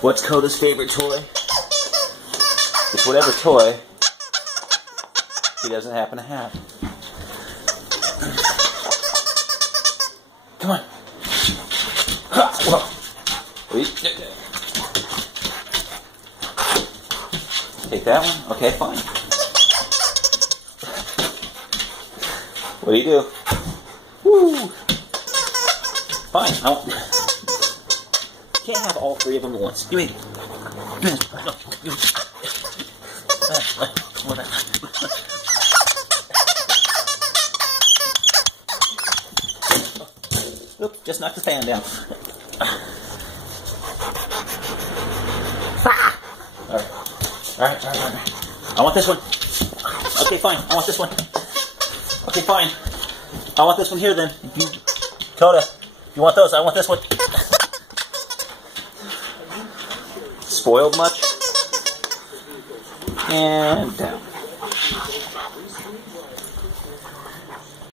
What's Coda's favorite toy? It's whatever toy he doesn't happen to have. Come on. Take that one? Okay, fine. What do you do? Woo! Fine. You can't have all three of them at once. Give me. Oops, just knocked the fan down. Alright. I want this one. Okay, fine. I want this one. Okay, fine. I want this one here then. Coda, you want those? I want this one. Spoiled much? And down.